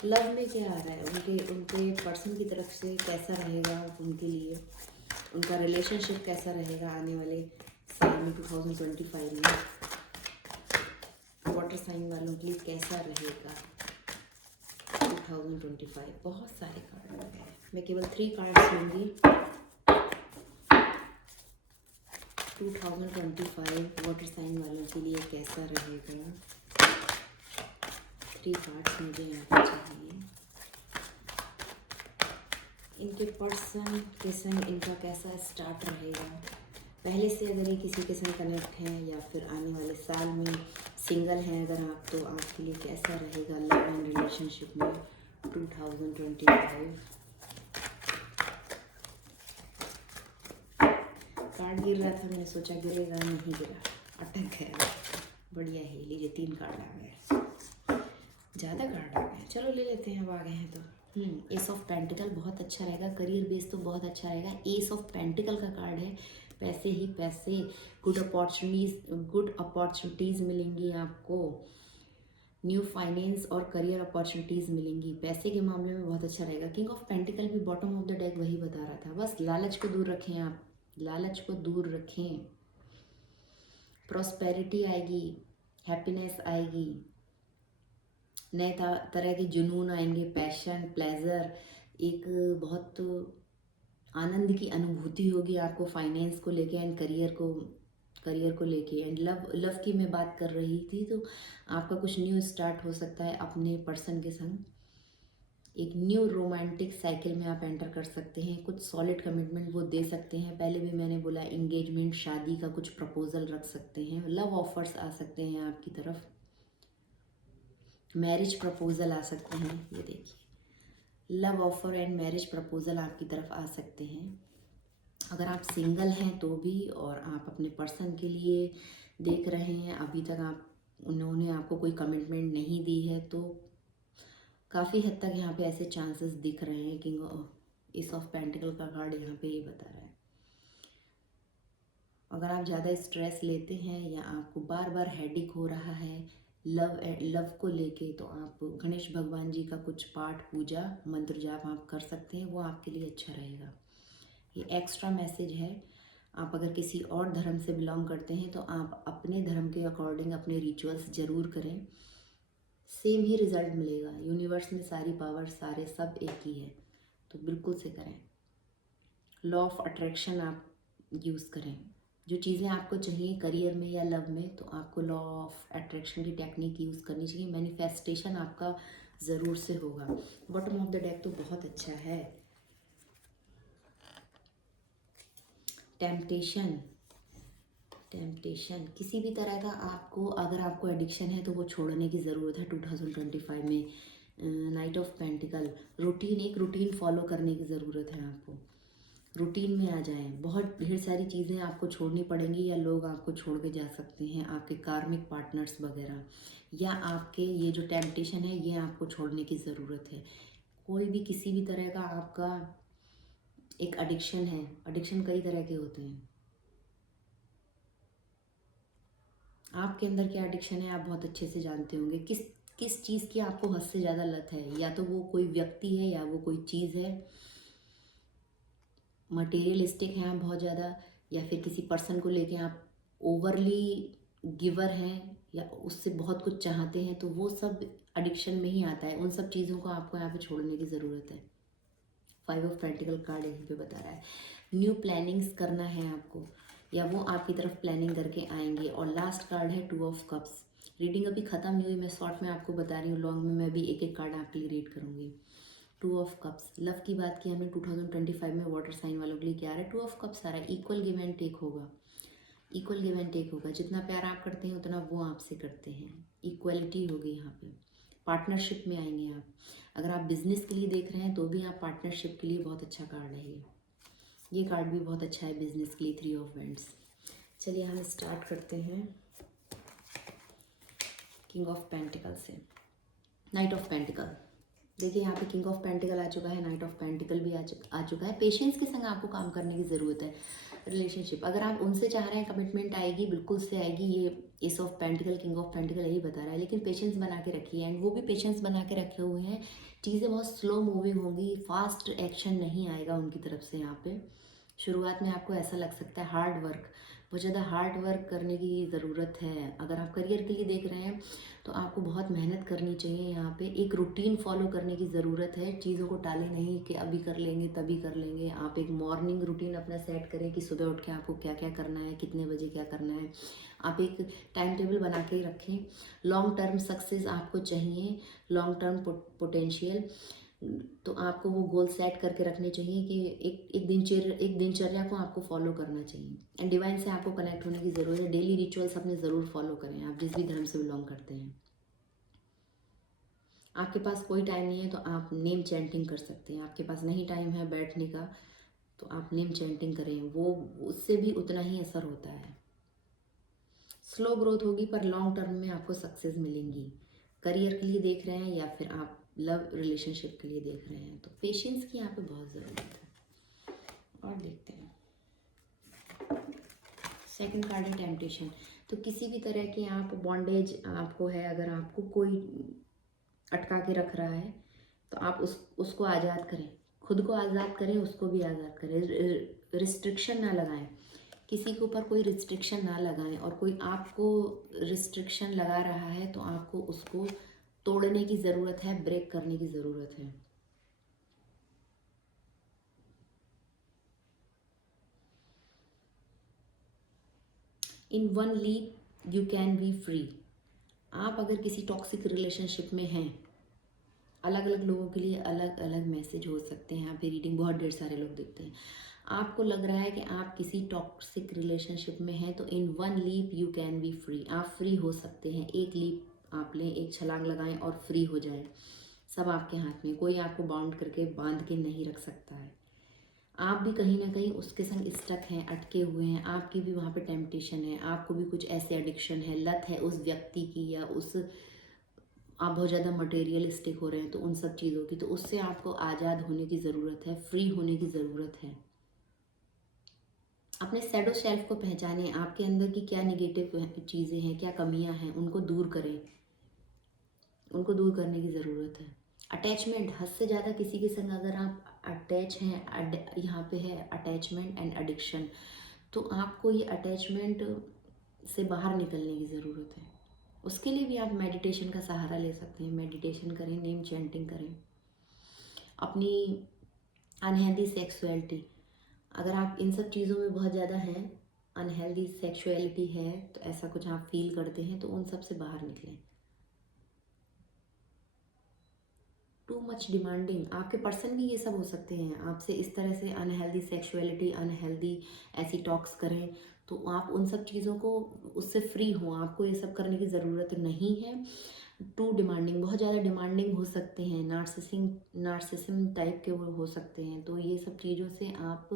लव में क्या आ रहा है? उनके पर्सन की तरफ से कैसा रहेगा उनके लिए, उनका रिलेशनशिप कैसा रहेगा आने वाले साल में 2025 में? वाटर साइन वालों के लिए कैसा रहेगा 2025। बहुत सारे कार्ड लगे हैं, मैं केवल 3 कार्ड्स लूँगी। 2025 वाटर साइन वालों के लिए कैसा रहेगा। 3 कार्ड्स मुझे यहाँ पे चाहिए। इनके पर्सन के संग इनका कैसा स्टार्ट रहेगा, पहले से अगर ये किसी के संग कनेक्ट हैं या फिर आने वाले साल में सिंगल हैं अगर आप, तो आपके लिए कैसा रहेगा लव एंड रिलेशनशिप में 2025। कार्ड गिर रहा था, मैंने सोचा गिरेगा, नहीं गिरा, अटक गया। बढ़िया है, लीजिए 3 कार्ड आ गए, ज़्यादा कार्ड आ गए, चलो ले लेते हैं, अब आ गए हैं तो। एस ऑफ पेंटिकल बहुत अच्छा रहेगा, करियर बेस तो बहुत अच्छा रहेगा। एस ऑफ पेंटिकल का कार्ड है, पैसे ही पैसे, गुड अपॉर्चुनिटीज़ मिलेंगी आपको, न्यू फाइनेंस और करियर अपॉर्चुनिटीज़ मिलेंगी। पैसे के मामले में बहुत अच्छा रहेगा। किंग ऑफ पेंटिकल भी बॉटम ऑफ द डेक वही बता रहा था, बस लालच को दूर रखें आप, लालच को दूर रखें। प्रॉस्पेरिटी आएगी, हैप्पीनेस आएगी, नए तरह के जुनून आएंगे, पैशन, प्लेजर, एक बहुत आनंद की अनुभूति होगी आपको फाइनेंस को लेके एंड करियर को लेके। एंड लव की मैं बात कर रही थी, तो आपका कुछ न्यू स्टार्ट हो सकता है अपने पर्सन के संग, एक न्यू रोमांटिक साइकिल में आप एंटर कर सकते हैं। कुछ सॉलिड कमिटमेंट वो दे सकते हैं, पहले भी मैंने बोला इंगेजमेंट, शादी का कुछ प्रपोजल रख सकते हैं, लव ऑफर्स आ सकते हैं आपकी तरफ, मैरिज प्रपोजल आ सकते हैं। ये देखिए, love offer and marriage proposal आपकी तरफ आ सकते हैं। अगर आप सिंगल हैं तो भी, और आप अपने पर्सन के लिए देख रहे हैं, अभी तक उन्होंने आपको कोई कमिटमेंट नहीं दी है, तो काफ़ी हद तक यहाँ पे ऐसे चांसेस दिख रहे हैं। किंग एस ऑफ पेंटिकल का कार्ड यहाँ पे ये बता रहा है। अगर आप ज़्यादा स्ट्रेस लेते हैं या आपको बार बार हेडेक हो रहा है लव को लेके, तो आप गणेश भगवान जी का कुछ पाठ, पूजा, मंत्र जाप आप कर सकते हैं, वो आपके लिए अच्छा रहेगा। ये एक्स्ट्रा मैसेज है। आप अगर किसी और धर्म से बिलोंग करते हैं तो आप अपने धर्म के अकॉर्डिंग अपने रिचुअल्स ज़रूर करें, सेम ही रिजल्ट मिलेगा। यूनिवर्स में सारी पावर, सारे सब एक ही है, तो बिल्कुल से करें। लॉ ऑफ अट्रैक्शन आप यूज़ करें, जो चीज़ें आपको चाहिए करियर में या लव में, तो आपको लॉ ऑफ अट्रैक्शन की टेक्निक यूज़ करनी चाहिए। मैनिफेस्टेशन आपका ज़रूर से होगा। बॉटम ऑफ द डेक तो बहुत अच्छा है। टेम्पटेशन, किसी भी तरह का आपको, अगर आपको एडिक्शन है तो वो छोड़ने की ज़रूरत है 2025 में। नाइट ऑफ पेंटिकल, एक रूटीन फॉलो करने की ज़रूरत है आपको, रूटीन में आ जाएं। बहुत ढेर सारी चीज़ें आपको छोड़नी पड़ेंगी या लोग आपको छोड़ के जा सकते हैं, आपके कार्मिक पार्टनर्स वगैरह, या आपके ये जो टेम्पटेशन है ये आपको छोड़ने की ज़रूरत है। कोई भी किसी भी तरह का आपका एक एडिक्शन है, एडिक्शन कई तरह के होते हैं, आपके अंदर क्या एडिक्शन है आप बहुत अच्छे से जानते होंगे। किस चीज़ की आपको हद से ज़्यादा लत है, या तो वो कोई व्यक्ति है या वो कोई चीज़ है, मटेरियलिस्टिक हैं आप बहुत ज़्यादा, या फिर किसी पर्सन को लेके आप ओवरली गिवर हैं या उससे बहुत कुछ चाहते हैं, तो वो सब एडिक्शन में ही आता है। उन सब चीज़ों को आपको यहाँ पे छोड़ने की ज़रूरत है। 5 ऑफ पेंटिकल कार्ड यहीं पे बता रहा है। न्यू प्लानिंग्स करना है आपको, या वो आपकी तरफ प्लानिंग करके आएंगे। और लास्ट कार्ड है 2 ऑफ कप्स। रीडिंग अभी ख़त्म नहीं हुई, मैं शॉर्ट में आपको बता रही हूँ, लॉन्ग में मैं भी एक एक कार्ड आपके लिए रीड करूँगी। 2 ऑफ कप्स, लव की बात की हमने 2025 में वाटर साइन वालों के लिए क्या आ रहा है, 2 ऑफ कप्स आ रहा है। इक्वल गिव एंड टेक होगा, इक्वल गिव एंड टेक होगा, जितना प्यार आप करते हैं उतना वो आपसे करते हैं, इक्वलिटी होगी यहाँ पे। पार्टनरशिप में आएंगे आप, अगर आप बिजनेस के लिए देख रहे हैं तो भी आप पार्टनरशिप के लिए बहुत अच्छा कार्ड है ये कार्ड भी बहुत अच्छा है बिजनेस के लिए, 3 ऑफ वेंट्स। चलिए हम स्टार्ट करते हैं किंग ऑफ पेंटिकल से। नाइट ऑफ पेंटिकल, देखिए यहाँ पे किंग ऑफ पेंटिकल आ चुका है, नाइट ऑफ पेंटिकल भी आ चुका है। पेशेंस के संग आपको काम करने की ज़रूरत है। रिलेशनशिप, अगर आप उनसे चाह रहे हैं कमिटमेंट आएगी, बिल्कुल से आएगी। ये S of pentacle, king of pentacle यही बता रहा है, लेकिन पेशेंस बना के रखिए। एंड वो भी पेशेंस बना के रखे हुए हैं, चीज़ें बहुत स्लो मूविंग होंगी, फास्ट एक्शन नहीं आएगा उनकी तरफ से। यहाँ पे शुरुआत में आपको ऐसा लग सकता है हार्ड वर्क, बहुत ज़्यादा हार्ड वर्क करने की ज़रूरत है। अगर आप करियर के लिए देख रहे हैं तो आपको बहुत मेहनत करनी चाहिए। यहाँ पे एक रूटीन फॉलो करने की ज़रूरत है। चीज़ों को टालें नहीं कि अभी कर लेंगे तभी कर लेंगे। आप एक मॉर्निंग रूटीन अपना सेट करें कि सुबह उठ के आपको क्या क्या करना है, कितने बजे क्या करना है। आप एक टाइम टेबल बना के रखें। लॉन्ग टर्म सक्सेस आपको चाहिए, लॉन्ग टर्म पोटेंशियल, तो आपको वो गोल सेट करके रखने चाहिए कि एक दिनचर्या को आपको फॉलो करना चाहिए। एंड डिवाइन से आपको कनेक्ट होने की ज़रूरत है। डेली रिचुअल्स अपने ज़रूर फॉलो करें, आप जिस भी धर्म से बिलोंग करते हैं। आपके पास कोई टाइम नहीं है तो आप नेम चैंटिंग कर सकते हैं। आपके पास नहीं टाइम है बैठने का तो आप नेम चैंटिंग करें, वो उससे भी उतना ही असर होता है। स्लो ग्रोथ होगी पर लॉन्ग टर्म में आपको सक्सेस मिलेंगी। करियर के लिए देख रहे हैं या फिर आप लव रिलेशनशिप के लिए देख रहे हैं तो पेशेंस की यहाँ पे बहुत ज़रूरत है। और देखते हैं सेकंड कार्ड है टेम्पटेशन। तो किसी भी तरह की आप बॉन्डेज आपको है, अगर आपको कोई अटका के रख रहा है तो आप उसको आज़ाद करें। खुद को आज़ाद करें, उसको भी आज़ाद करें। रिस्ट्रिक्शन ना लगाएं, किसी के ऊपर कोई रिस्ट्रिक्शन ना लगाएं। और कोई आपको रिस्ट्रिक्शन लगा रहा है तो आपको उसको तोड़ने की ज़रूरत है, ब्रेक करने की ज़रूरत है। In one leap you can be free. आप अगर किसी टॉक्सिक रिलेशनशिप में हैं, अलग अलग लोगों के लिए अलग अलग मैसेज हो सकते हैं। यहाँ पे रीडिंग बहुत ढेर सारे लोग देखते हैं। आपको लग रहा है कि आप किसी टॉक्सिक रिलेशनशिप में हैं तो in one leap you can be free. आप फ्री हो सकते हैं। एक लीप आप लें, एक छलांग लगाएं और फ्री हो जाएं। सब आपके हाथ में, कोई आपको बाउंड करके बांध के नहीं रख सकता है। आप भी कहीं ना कहीं उसके संग स्टक हैं, अटके हुए हैं। आपकी भी वहाँ पे टेम्पटेशन है, आपको भी कुछ ऐसे एडिक्शन है, लत है उस व्यक्ति की, या उस आप बहुत ज़्यादा मटेरियलिस्टिक हो रहे हैं तो उन सब चीज़ों की, तो उससे आपको आज़ाद होने की ज़रूरत है, फ्री होने की ज़रूरत है। अपने शैडो सेल्फ को पहचानें। आपके अंदर की क्या निगेटिव चीज़ें हैं, क्या कमियां हैं, उनको दूर करें। उनको दूर करने की ज़रूरत है। अटैचमेंट, हद से ज़्यादा किसी के संग अगर आप अटैच हैं, यहाँ पे है अटैचमेंट एंड एडिक्शन, तो आपको ये अटैचमेंट से बाहर निकलने की ज़रूरत है। उसके लिए भी आप मेडिटेशन का सहारा ले सकते हैं। मेडिटेशन करें, नेम चैंटिंग करें। अपनी अनहेल्दी सेक्सुअलिटी, अगर आप इन सब चीज़ों में बहुत ज़्यादा हैं, अनहेल्दी सेक्सुअलिटी है तो ऐसा कुछ आप फील करते हैं तो उन सब से बाहर निकलें। टू मच डिमांडिंग, आपके पर्सन भी ये सब हो सकते हैं। आपसे इस तरह से अनहेल्दी सेक्सुअलिटी, अनहेल्दी ऐसी टॉक्स करें तो आप उन सब चीज़ों को, उससे फ्री हों। आपको ये सब करने की ज़रूरत नहीं है। टू डिमांडिंग, बहुत ज़्यादा डिमांडिंग हो सकते हैं, नार्सिसिज्म टाइप के वो हो सकते हैं, तो ये सब चीज़ों से आप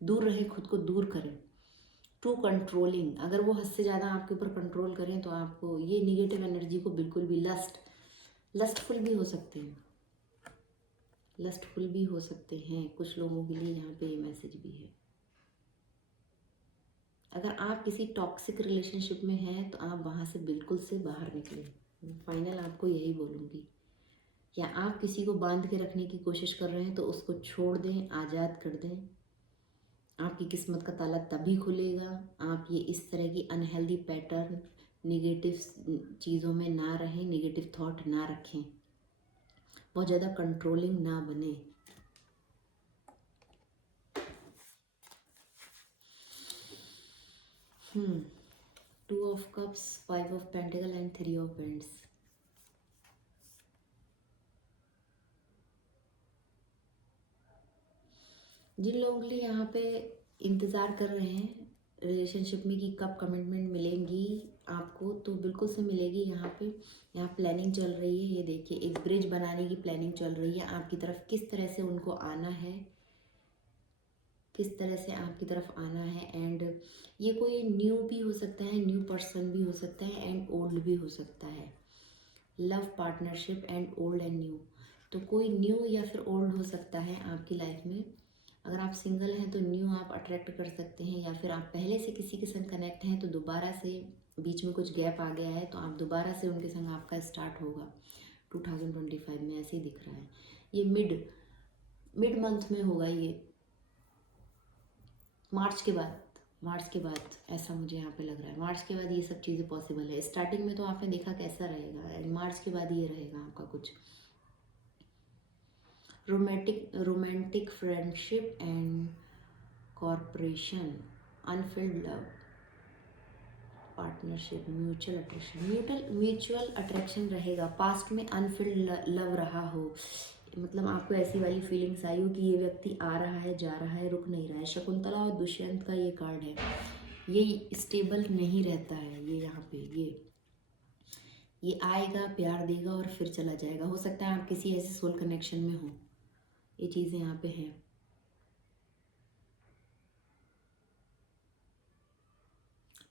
दूर रहें, खुद को दूर करें। टू कंट्रोलिंग, अगर वो हद से ज़्यादा आपके ऊपर कंट्रोल करें तो आपको ये निगेटिव एनर्जी को बिल्कुल भी, लस्टफुल भी हो सकते हैं, लस्टफुल भी हो सकते हैं कुछ लोगों के लिए। यहाँ पे ये मैसेज भी है। अगर आप किसी टॉक्सिक रिलेशनशिप में हैं तो आप वहाँ से बिल्कुल से बाहर निकलें। फाइनल आपको यही बोलूँगी। या आप किसी को बांध के रखने की कोशिश कर रहे हैं तो उसको छोड़ दें, आज़ाद कर दें। आपकी किस्मत का ताला तभी खुलेगा। आप ये इस तरह की अनहेल्दी पैटर्न, निगेटिव चीज़ों में ना रहें, निगेटिव थॉट ना रखें, बहुत ज़्यादा कंट्रोलिंग ना बने। Two of cups, 5 of pentacle and 3 of pents. जिन लोगों के लिए यहाँ पे इंतज़ार कर रहे हैं रिलेशनशिप में कि कब कमिटमेंट मिलेंगी आपको, तो बिल्कुल से मिलेगी। यहाँ पे यहाँ प्लानिंग चल रही है। ये देखिए, एक ब्रिज बनाने की प्लानिंग चल रही है आपकी तरफ। किस तरह से उनको आना है, किस तरह से आपकी तरफ आना है। एंड ये कोई न्यू भी हो सकता है, न्यू पर्सन भी हो सकता है, एंड ओल्ड भी हो सकता है। Love partnership and old and new, तो कोई न्यू या फिर ओल्ड हो सकता है आपकी लाइफ में। अगर आप सिंगल हैं तो न्यू आप अट्रैक्ट कर सकते हैं, या फिर आप पहले से किसी के संग कनेक्ट हैं तो दोबारा से बीच में कुछ गैप आ गया है तो आप दोबारा से उनके संग आपका स्टार्ट होगा 2025 में। ऐसे ही दिख रहा है। ये मिड मंथ में होगा, ये मार्च के बाद, मार्च के बाद ऐसा मुझे यहाँ पे लग रहा है, मार्च के बाद ये सब चीज़ें पॉसिबल है। स्टार्टिंग में तो आपने देखा कैसा रहेगा, एंड मार्च के बाद ये रहेगा आपका कुछ romantic friendship and corporation, Anfield love, partnership, mutual attraction रहेगा। पास्ट में अनफिल्ड लव रहा हो, मतलब आपको ऐसी वाली फीलिंग्स आई हो कि ये व्यक्ति आ रहा है, जा रहा है, रुक नहीं रहा है। शकुंतला और दुष्यंत का ये कार्ड है, ये स्टेबल नहीं रहता है। ये यहाँ पे ये आएगा, प्यार देगा और फिर चला जाएगा। हो सकता है आप किसी ऐसे सोल कनेक्शन में हो, ये चीज़ें यहाँ पे हैं।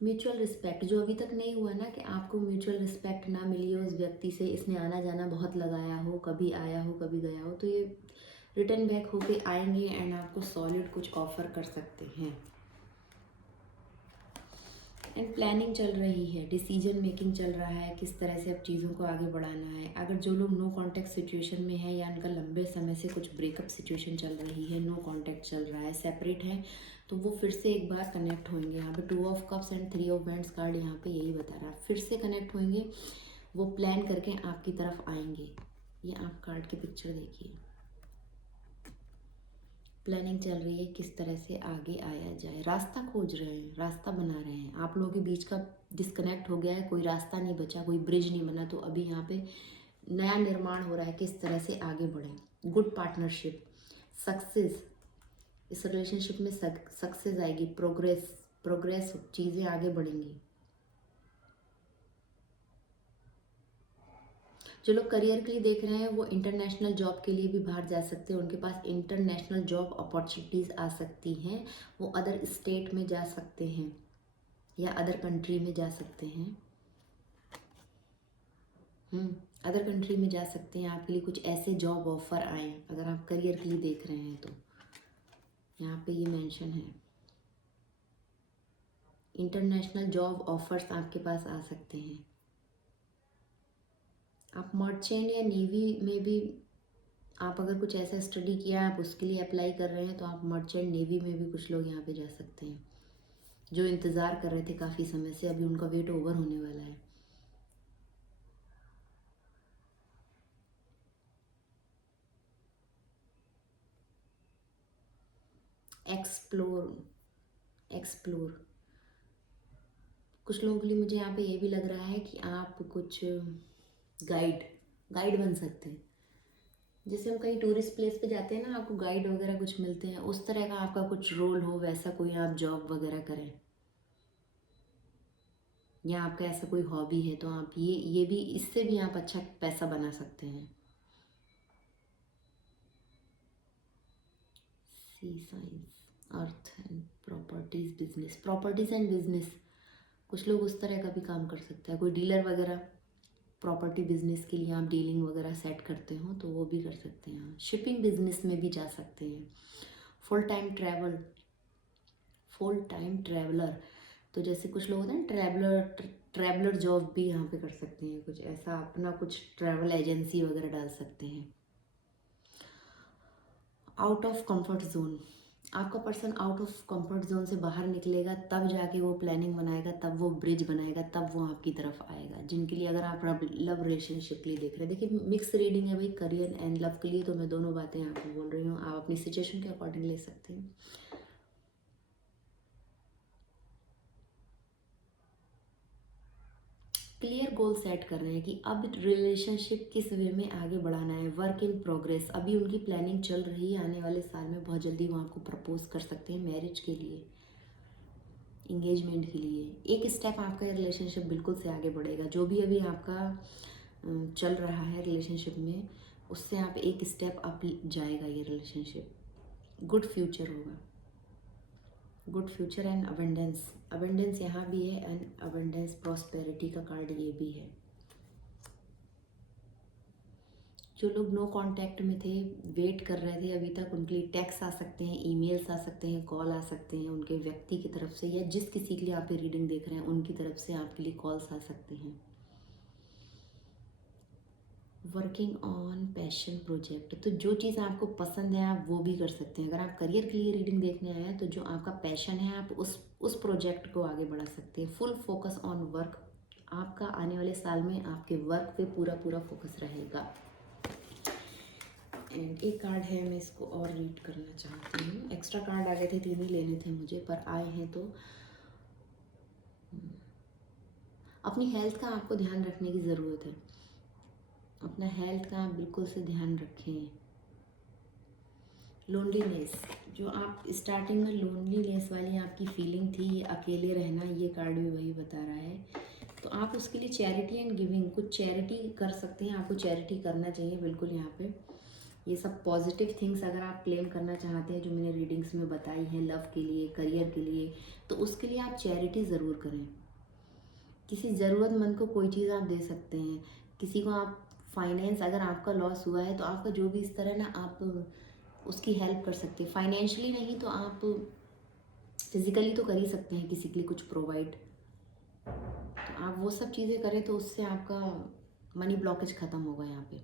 म्यूचुअल रिस्पेक्ट जो अभी तक नहीं हुआ ना, कि आपको म्यूचुअल रिस्पेक्ट ना मिली हो उस व्यक्ति से, इसने आना जाना बहुत लगाया हो, कभी आया हो कभी गया हो, तो ये रिटर्न बैक होके आएंगे एंड आपको सॉलिड कुछ ऑफर कर सकते हैं। एंड प्लानिंग चल रही है, डिसीजन मेकिंग चल रहा है, किस तरह से अब चीज़ों को आगे बढ़ाना है। अगर जो लोग नो कांटेक्ट सिचुएशन में है या उनका लंबे समय से कुछ ब्रेकअप सिचुएशन चल रही है, नो कांटेक्ट चल रहा है, सेपरेट है, तो वो फिर से एक बार कनेक्ट होंगे। यहाँ पे 2 of cups and 3 of wands card यहाँ पे यही बता रहा है, फिर से कनेक्ट होंगे, वो प्लान करके आपकी तरफ आएंगे। ये आप कार्ड की पिक्चर देखिए, प्लानिंग चल रही है किस तरह से आगे आया जाए, रास्ता खोज रहे हैं, रास्ता बना रहे हैं। आप लोगों के बीच का डिस्कनेक्ट हो गया है, कोई रास्ता नहीं बचा, कोई ब्रिज नहीं बना, तो अभी यहाँ पे नया निर्माण हो रहा है, किस तरह से आगे बढ़ें। गुड पार्टनरशिप, सक्सेस, इस रिलेशनशिप में सक्सेस आएगी, प्रोग्रेस चीज़ें आगे बढ़ेंगी। जो लोग करियर के लिए देख रहे हैं वो इंटरनेशनल जॉब के लिए भी बाहर जा सकते हैं, उनके पास इंटरनेशनल जॉब अपॉर्चुनिटीज़ आ सकती हैं, वो अदर स्टेट में जा सकते हैं या अदर कंट्री में जा सकते हैं। अदर कंट्री में जा सकते हैं, आपके लिए कुछ ऐसे जॉब ऑफर आए अगर आप करियर के लिए देख रहे हैं तो। यहाँ पे ये मेंशन है, इंटरनेशनल जॉब ऑफर्स आपके पास आ सकते हैं। आप मर्चेंट या नेवी में भी, आप अगर कुछ ऐसा स्टडी किया है, आप उसके लिए अप्लाई कर रहे हैं, तो आप मर्चेंट नेवी में भी कुछ लोग यहाँ पे जा सकते हैं, जो इंतज़ार कर रहे थे काफ़ी समय से, अभी उनका वेट ओवर होने वाला है। एक्सप्लोर कुछ लोगों के लिए मुझे यहाँ पे ये भी लग रहा है कि आप कुछ गाइड बन सकते हैं। जैसे हम कहीं टूरिस्ट प्लेस पे जाते हैं ना, आपको गाइड वगैरह कुछ मिलते हैं, उस तरह का आपका कुछ रोल हो, वैसा कोई आप जॉब वगैरह करें, या आपका ऐसा कोई हॉबी है, तो आप ये भी, इससे भी आप अच्छा पैसा बना सकते हैं। सी science, earth and properties and business, कुछ लोग उस तरह का भी काम कर सकते हैं। कोई डीलर वगैरह प्रॉपर्टी बिजनेस के लिए आप डीलिंग वगैरह सेट करते हो तो वो भी कर सकते हैं। शिपिंग बिजनेस में भी जा सकते हैं। फुल टाइम ट्रैवलर, तो जैसे कुछ लोग होते हैं ना, ट्रैवलर जॉब भी यहाँ पे कर सकते हैं, कुछ ऐसा अपना कुछ ट्रैवल एजेंसी वगैरह डाल सकते हैं। आउट ऑफ कंफर्ट जोन, आपका person out of comfort zone से बाहर निकलेगा, तब जाके वो प्लानिंग बनाएगा, तब वो ब्रिज बनाएगा, तब वो आपकी तरफ आएगा। जिनके लिए, अगर आप लव रिलेशनशिप के लिए देख रहे हैं, देखिए मिक्स रीडिंग है भाई, करियर एंड लव के लिए तो मैं दोनों बातें आपको बोल रही हूँ, आप अपनी सिचुएशन के अकॉर्डिंग ले सकते हैं। क्लियर गोल सेट कर रहे हैं कि अब रिलेशनशिप किस वे में आगे बढ़ाना है, वर्क इन प्रोग्रेस, अभी उनकी प्लानिंग चल रही है, आने वाले साल में बहुत जल्दी वो आपको प्रपोज कर सकते हैं मैरिज के लिए, इंगेजमेंट के लिए। एक स्टेप आपका रिलेशनशिप बिल्कुल से आगे बढ़ेगा, जो भी अभी आपका चल रहा है रिलेशनशिप में, उससे आप एक स्टेप अप जाएगा ये रिलेशनशिप। गुड फ्यूचर होगा, गुड फ्यूचर एंड अबेंडेंस यहाँ भी है, एंड अबेंडेंस प्रॉस्पेरिटी का कार्ड ये भी है। जो लोग नो कांटेक्ट में थे, वेट कर रहे थे अभी तक, उनके लिए टेक्स्ट आ सकते हैं, ईमेल्स आ सकते हैं, कॉल आ सकते हैं उनके व्यक्ति की तरफ से, या जिस किसी के लिए आप रीडिंग देख रहे हैं उनकी तरफ से आपके लिए कॉल्स आ सकते हैं। वर्किंग ऑन पैशन प्रोजेक्ट, तो जो चीज़ आपको पसंद है आप वो भी कर सकते हैं। अगर आप करियर के लिए रीडिंग देखने आए हैं तो जो आपका पैशन है आप उस प्रोजेक्ट को आगे बढ़ा सकते हैं। फुल फोकस ऑन वर्क, आपका आने वाले साल में आपके वर्क पे पूरा पूरा फोकस रहेगा। एंड एक कार्ड है, मैं इसको और रीड करना चाहती हूँ। एक्स्ट्रा कार्ड आ गए थे, 3 ही लेने थे मुझे, पर आए हैं तो अपनी हेल्थ का आपको ध्यान रखने की ज़रूरत है। अपना हेल्थ का आप बिल्कुल से ध्यान रखें। लोनलीनेस, जो आप स्टार्टिंग में लोनलीनेस वाली आपकी फीलिंग थी, ये अकेले रहना, ये कार्ड भी वही बता रहा है। तो आप उसके लिए चैरिटी एंड गिविंग, कुछ चैरिटी कर सकते हैं, आपको चैरिटी करना चाहिए बिल्कुल। यहाँ पे ये सब पॉजिटिव थिंग्स अगर आप क्लेम करना चाहते हैं जो मैंने रीडिंग्स में बताई हैं, लव के लिए, करियर के लिए, तो उसके लिए आप चैरिटी ज़रूर करें। किसी ज़रूरतमंद को कोई चीज़ आप दे सकते हैं। किसी को आप फाइनेंस, अगर आपका लॉस हुआ है तो आपका जो भी इस तरह ना आप उसकी हेल्प कर सकते हैं। फाइनेंशियली नहीं तो आप फिजिकली तो कर ही सकते हैं किसी के लिए कुछ प्रोवाइड। तो आप वो सब चीज़ें करें तो उससे आपका मनी ब्लॉकेज ख़त्म होगा। यहाँ पे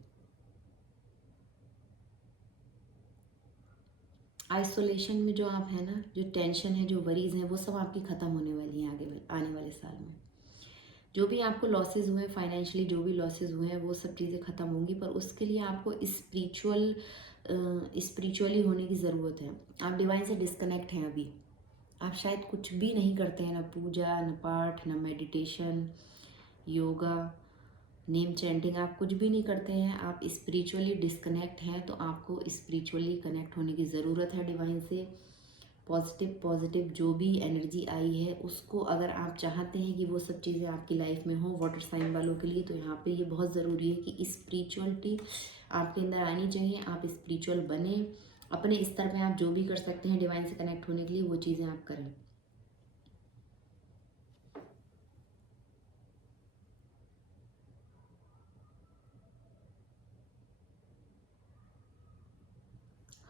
आइसोलेशन में जो आप है ना, जो टेंशन है, जो वरीज हैं, वो सब आपकी ख़त्म होने वाली हैं आगे आने वाले साल में। जो भी आपको लॉसेस हुए हैं फाइनेंशियली, जो भी लॉसेस हुए हैं वो सब चीज़ें ख़त्म होंगी, पर उसके लिए आपको स्पिरिचुअली होने की ज़रूरत है। आप डिवाइन से डिस्कनेक्ट हैं अभी। आप शायद कुछ भी नहीं करते हैं, ना पूजा, ना पाठ, ना मेडिटेशन, योगा, नेम चैंटिंग, आप कुछ भी नहीं करते हैं। आप स्पिरिचुअली डिस्कनेक्ट हैं, तो आपको स्पिरिचुअली कनेक्ट होने की ज़रूरत है डिवाइन से। पॉजिटिव जो भी एनर्जी आई है उसको अगर आप चाहते हैं कि वो सब चीज़ें आपकी लाइफ में हो, वाटर साइन वालों के लिए, तो यहाँ पे ये बहुत ज़रूरी है कि स्पिरिचुअलिटी आपके अंदर आनी चाहिए। आप स्पिरिचुअल बने, अपने स्तर पे आप जो भी कर सकते हैं डिवाइन से कनेक्ट होने के लिए वो चीज़ें आप करें।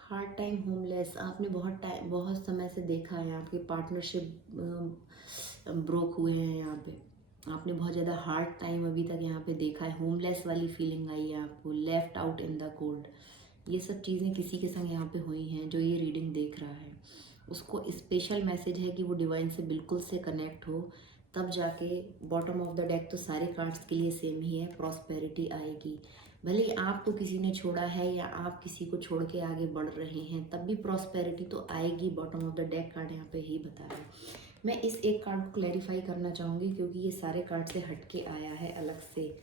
हार्ड टाइम होमलेस, आपने बहुत समय से देखा है आपकी पार्टनरशिप ब्रोक हुए हैं। यहाँ पे आपने बहुत ज़्यादा हार्ड टाइम अभी तक यहाँ पे देखा है। होमलेस वाली फीलिंग आई है आपको, left out in the cold, ये सब चीज़ें किसी के संग यहाँ पे हुई हैं। जो ये रीडिंग देख रहा है उसको स्पेशल मैसेज है कि वो डिवाइन से बिल्कुल से कनेक्ट हो, तब जाके बॉटम ऑफ द डेक तो सारे कार्ड्स के लिए सेम ही है, प्रॉस्पेरिटी आएगी। भले ही आपको किसी ने छोड़ा है या आप किसी को छोड़ के आगे बढ़ रहे हैं, तब भी प्रॉस्पेरिटी तो आएगी। Bottom of the deck card यहाँ पे ही बता रहा है। मैं इस एक कार्ड को क्लैरिफाई करना चाहूँगी क्योंकि ये सारे कार्ड से हट के आया है अलग से।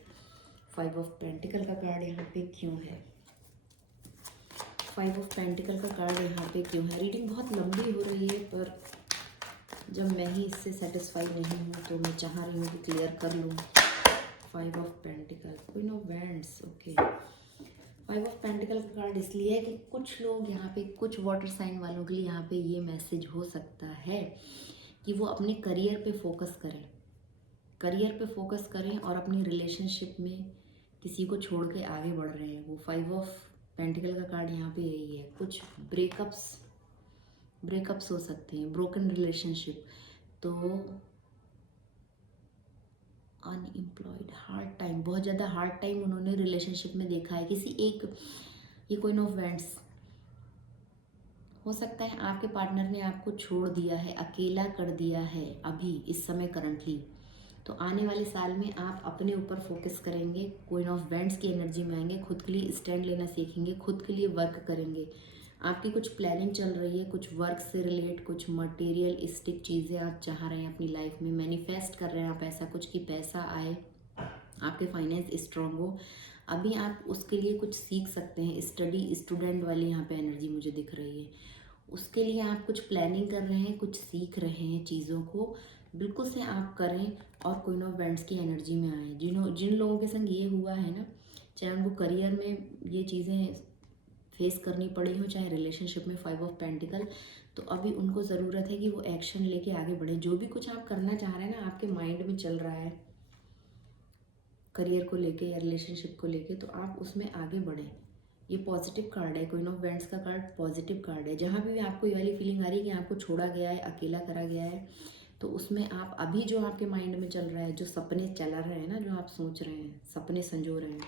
5 ऑफ पेंटिकल का कार्ड यहाँ पे क्यों है? 5 ऑफ पेंटिकल का कार्ड यहाँ पे क्यों है? रीडिंग बहुत लंबी हो रही है, पर जब मैं ही इससे सेटिस्फाई नहीं हूँ तो मैं चाह रही हूँ कि क्लियर कर लूँ। 5 of pentacle, queen of wands, okay. 5 of pentacle का कार्ड इसलिए है कि कुछ लोग यहाँ पे, कुछ वाटर साइन वालों के लिए यहाँ पे ये मैसेज हो सकता है कि वो अपने करियर पे फोकस करें। करियर पे फोकस करें और अपनी रिलेशनशिप में किसी को छोड़ के आगे बढ़ रहे हैं वो। 5 ऑफ पेंटिकल का कार्ड यहाँ पे यही है। कुछ ब्रेकअप्स हो सकते हैं, ब्रोकन रिलेशनशिप, तो अनएम्प्लॉयड, हार्ड टाइम, बहुत ज़्यादा हार्ड टाइम उन्होंने रिलेशनशिप में देखा है किसी एक। ये क्वीन ऑफ वैंड्स, हो सकता है आपके पार्टनर ने आपको छोड़ दिया है, अकेला कर दिया है अभी इस समय करंटली। तो आने वाले साल में आप अपने ऊपर फोकस करेंगे, क्वीन ऑफ वैंड्स की एनर्जी में आएंगे, खुद के लिए स्टैंड लेना सीखेंगे, खुद के लिए वर्क करेंगे। आपकी कुछ प्लानिंग चल रही है, कुछ वर्क से रिलेट, कुछ मटेरियलिस्टिक चीज़ें आप चाह रहे हैं अपनी लाइफ में, मैनिफेस्ट कर रहे हैं आप ऐसा कुछ कि पैसा आए, आपके फाइनेंस स्ट्रॉन्ग हो। अभी आप उसके लिए कुछ सीख सकते हैं। स्टडी स्टूडेंट वाली यहाँ पे एनर्जी मुझे दिख रही है। उसके लिए आप कुछ प्लानिंग कर रहे हैं, कुछ सीख रहे हैं चीज़ों को, बिल्कुल से आप करें और क्वीन ऑफ वैंड्स की एनर्जी में आए। जिन लोगों के संग ये हुआ है ना, चाहे उनको करियर में ये चीज़ें फेस करनी पड़ी हो, चाहे रिलेशनशिप में 5 ऑफ पेंटिकल, तो अभी उनको ज़रूरत है कि वो एक्शन लेके आगे बढ़े। जो भी कुछ आप करना चाह रहे हैं ना, आपके माइंड में चल रहा है करियर को लेके या रिलेशनशिप को लेके, तो आप उसमें आगे बढ़ें। ये पॉजिटिव कार्ड है, क्वीन ऑफ वैंड्स का कार्ड पॉजिटिव कार्ड है। जहाँ भी आपको ये वाली फीलिंग आ रही है कि आपको छोड़ा गया है, अकेला करा गया है, तो उसमें आप अभी जो आपके माइंड में चल रहा है, जो सपने चला रहे हैं ना, जो आप सोच रहे हैं, सपने संजो रहे हैं,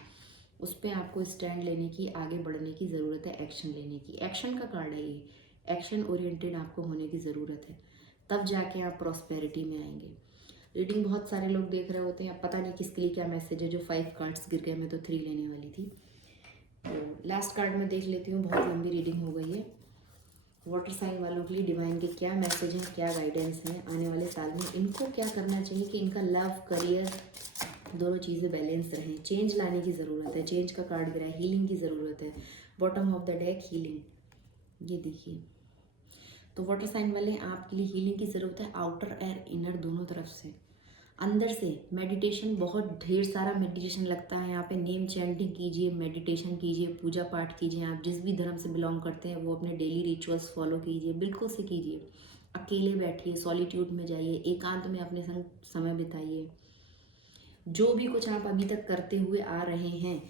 उस पे आपको स्टैंड लेने की, आगे बढ़ने की ज़रूरत है, एक्शन लेने की। एक्शन का कार्ड है ये, एक्शन ओरिएंटेड आपको होने की ज़रूरत है, तब जाके आप प्रॉस्पेरिटी में आएंगे। रीडिंग बहुत सारे लोग देख रहे होते हैं, अब पता नहीं किसके लिए क्या मैसेज है। जो 5 कार्ड्स गिर गए, मैं तो 3 लेने वाली थी। तो लास्ट कार्ड में देख लेती हूँ, बहुत लंबी रीडिंग हो गई है। वाटर साइन वालों के लिए डिवाइन के क्या मैसेज हैं, क्या गाइडेंस हैं आने वाले साल में, इनको क्या करना चाहिए कि इनका लव, करियर दोनों चीज़ें बैलेंस रहें। चेंज लाने की ज़रूरत है, चेंज का कार्ड गिरा है, हीलिंग की ज़रूरत है। Bottom of the deck healing, ये देखिए। तो वाटर साइन वाले आपके लिए हीलिंग की ज़रूरत है, आउटर एयर इनर दोनों तरफ से। अंदर से मेडिटेशन, बहुत ढेर सारा मेडिटेशन लगता है यहाँ पे। नेम चैंटिंग कीजिए, मेडिटेशन कीजिए, पूजा पाठ कीजिए। आप जिस भी धर्म से बिलोंग करते हैं वो अपने डेली रिचुअल्स फॉलो कीजिए, बिल्कुल से कीजिए। अकेले बैठिए, सॉलिट्यूड में जाइए, एकांत में अपने संग समय बिताइए। जो भी कुछ आप अभी तक करते हुए आ रहे हैं,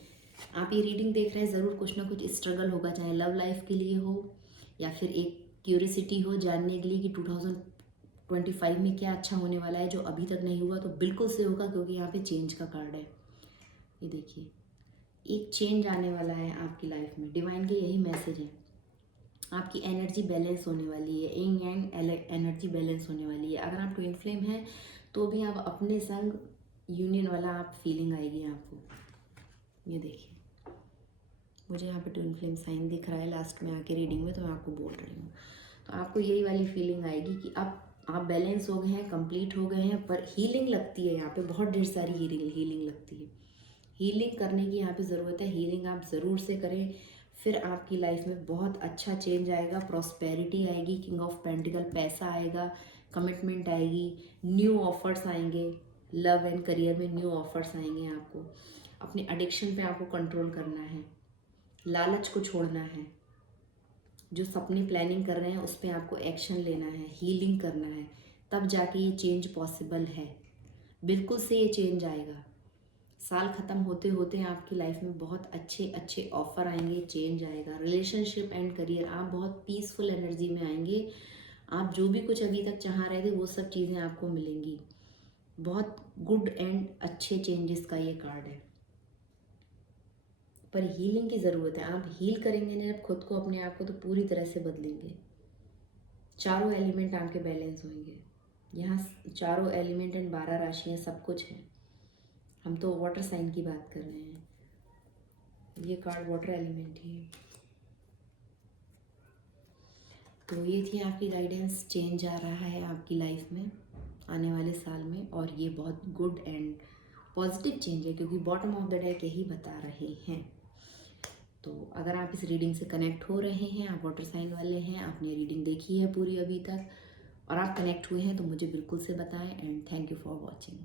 आप ये रीडिंग देख रहे हैं, ज़रूर कुछ ना कुछ स्ट्रगल होगा, चाहे लव लाइफ के लिए हो या फिर एक क्यूरियोसिटी हो जानने के लिए कि 2025 में क्या अच्छा होने वाला है। जो अभी तक नहीं हुआ तो बिल्कुल से होगा, क्योंकि यहाँ पे चेंज का कार्ड है। ये देखिए, एक चेंज आने वाला है आपकी लाइफ में। डिवाइन के यही मैसेज है। आपकी एनर्जी बैलेंस होने वाली है, इंग एंड एनर्जी बैलेंस होने वाली है। अगर आप ट्विन फ्लेम हैं तो भी आप अपने संग यूनियन वाला आप फीलिंग आएगी आपको। ये देखिए, मुझे यहाँ पे ट्विन फ्लेम साइन दिख रहा है लास्ट में आके रीडिंग में, तो मैं आपको बोल रही हूँ। तो आपको यही वाली फीलिंग आएगी कि अब आप बैलेंस हो गए हैं, कंप्लीट हो गए हैं, पर हीलिंग लगती है यहाँ पे, बहुत ढेर सारी हीलिंग लगती है। हीलिंग करने की यहाँ पे ज़रूरत है, हीलिंग आप ज़रूर से करें, फिर आपकी लाइफ में बहुत अच्छा चेंज आएगा, प्रॉस्पेरिटी आएगी, किंग ऑफ पेंटिकल पैसा आएगा, कमिटमेंट आएगी, न्यू ऑफर्स आएंगे, लव एंड करियर में न्यू ऑफर्स आएंगे आपको। अपने एडिक्शन पे आपको कंट्रोल करना है, लालच को छोड़ना है, जो सपने प्लानिंग कर रहे हैं उस पर आपको एक्शन लेना है, हीलिंग करना है, तब जाके ये चेंज पॉसिबल है। बिल्कुल से ये चेंज आएगा। साल ख़त्म होते होते आपकी लाइफ में बहुत अच्छे अच्छे ऑफर आएंगे, चेंज आएगा। रिलेशनशिप एंड करियर, आप बहुत पीसफुल एनर्जी में आएंगे। आप जो भी कुछ अभी तक चाह रहे थे वो सब चीज़ें आपको मिलेंगी। बहुत गुड एंड अच्छे चेंजेस का ये कार्ड है, पर हीलिंग की ज़रूरत है। आप हील करेंगे ना जब खुद को, अपने आप को, तो पूरी तरह से बदलेंगे। चारों एलिमेंट आपके बैलेंस होंगे। यहाँ चारों एलिमेंट एंड 12 राशियाँ सब कुछ है। हम तो वाटर साइन की बात कर रहे हैं, ये कार्ड वाटर एलिमेंट ही है। तो ये थी आपकी गाइडेंस। चेंज आ रहा है आपकी लाइफ में आने वाले साल में, और ये बहुत गुड एंड पॉजिटिव चेंज है, क्योंकि बॉटम ऑफ द डेक यही बता रहे हैं। तो अगर आप इस रीडिंग से कनेक्ट हो रहे हैं, आप वाटर साइन वाले हैं, आपने रीडिंग देखी है पूरी अभी तक और आप कनेक्ट हुए हैं, तो मुझे बिल्कुल से बताएं। And thank you for watching.